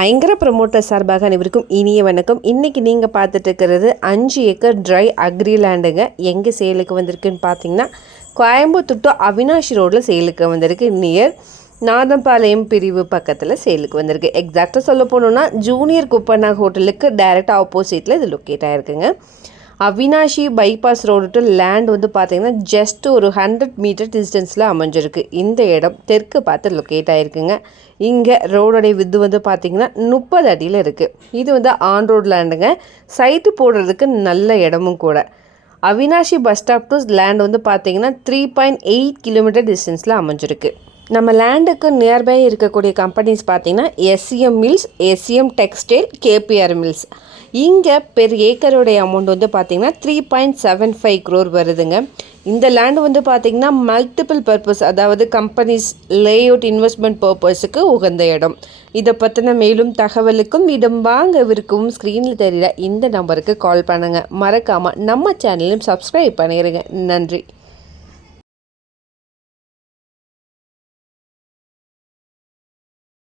ஐங்கர promoter சார்பாக அனைவருக்கும் இனிய வணக்கம். இன்றைக்கி நீங்கள் பார்த்துட்டு இருக்கிறது 5 ஏக்கர் ட்ரை அக்ரி லேண்டுங்க. எங்கே சேலுக்கு வந்திருக்குன்னு பார்த்தீங்கன்னா கோயம்புத்தூர் டு அவினாஷி ரோடில் சேலுக்கு வந்திருக்கு. நியர் நாதம்பாளையம் பிரிவு பக்கத்தில் சேலுக்கு வந்திருக்கு. எக்ஸாக்டாக சொல்ல போனோன்னா ஜூனியர் குப்பண்ணா ஹோட்டலுக்கு டைரெக்டாக ஆப்போசிட்டில் இது லொக்கேட் ஆகிருக்குங்க. Avinashi bypass road to land வந்து பார்த்திங்கன்னா ஜஸ்ட் ஒரு 100 மீட்டர் டிஸ்டன்ஸில் அமைஞ்சிருக்கு. இந்த இடம் தெற்கு பார்த்து லொக்கேட் ஆகிருக்குங்க. இங்கே ரோடோடைய வித்து வந்து பார்த்திங்கன்னா 30 அடியில் இருக்குது. இது வந்து ஆன் ரோட் லேண்டுங்க. சைட்டு போடுறதுக்கு நல்ல இடமும் கூட. Avinashi bus stop to land வந்து பார்த்திங்கன்னா 3.8 கிலோமீட்டர் டிஸ்டன்ஸில் அமைஞ்சிருக்கு. நம்ம லேண்டுக்கு நியர்பை இருக்கக்கூடிய கம்பெனிஸ் பார்த்திங்கன்னா SCM mills, SCM textile, KPR mills. இங்கே பெர் ஏக்கருடைய அமௌண்ட் வந்து பார்த்திங்கன்னா 3.75 crore வருதுங்க. இந்த லேண்டு வந்து பார்த்திங்கன்னா மல்டிபிள் பர்பஸ், அதாவது கம்பெனிஸ் லேஅவுட் இன்வெஸ்ட்மெண்ட் பர்பஸுக்கு உகந்த இடம். இதை பற்றின மேலும் தகவலுக்கும் இடம் வாங்க விற்கவும் ஸ்க்ரீனில் தெரியல இந்த நம்பருக்கு கால் பண்ணுங்கள். மறக்காமல் நம்ம சேனலையும் சப்ஸ்கிரைப் பண்ணிடுங்க. நன்றி.